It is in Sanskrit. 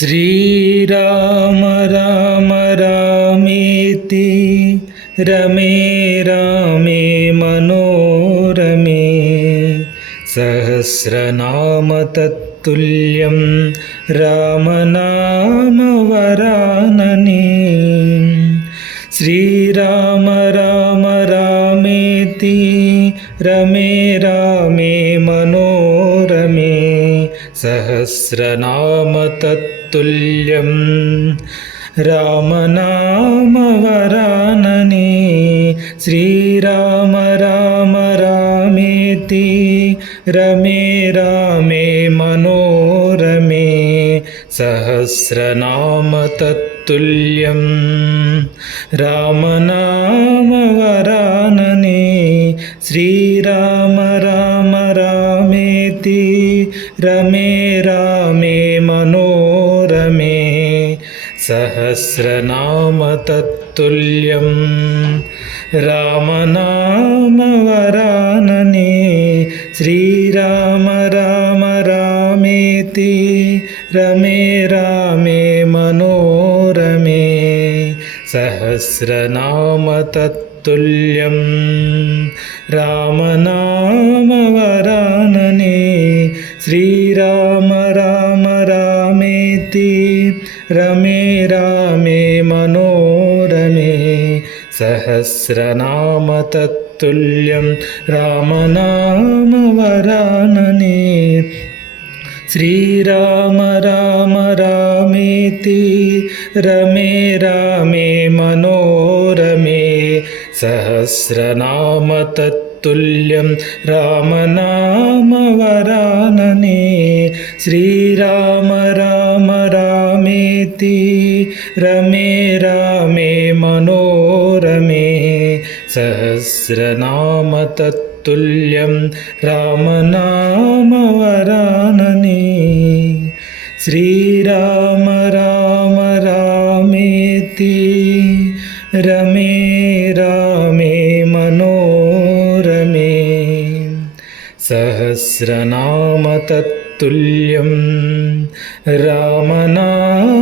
श्रीराम राम रामेति रमे रामे मनोरमे सहस्रनाम तत्तुल्यं रामनाम वरानने। श्रीराम राम रामेति रमे रामे मनोरमे सहस्रनाम तत्तुल्यं रामनाम वरानने। श्रीराम राम रामेति रमे रामे मनोरमे सहस्रनाम तत्तुल्यं रामनाम वरानने। श्रीराम राम रामेति रमे रामे मनोरमे सहस्रनाम तत्तुल्यं रामनाम वरानने। श्रीराम राम रामेति रमे रामे मनोरमे सहस्रनाम तत्तुल्यं रामनाम वरानने। श्रीराम राम रामेति रमे रामे मनोरमे सहस्रनाम तत्तुल्यं रामनाम वरानने। श्रीराम राम रामेति रमे रामे मनोरमे सहस्रनाम तत्तुल्यं रामनाम वरानने। श्रीराम राम रामेति रमे रामे मनोरमे सहस्रनाम तत्तुल्यं रामनाम वरानने। श्रीराम राम रामेति रमे रामे मनोरमे सहस्रनाम तत्तुल्यं रामनाम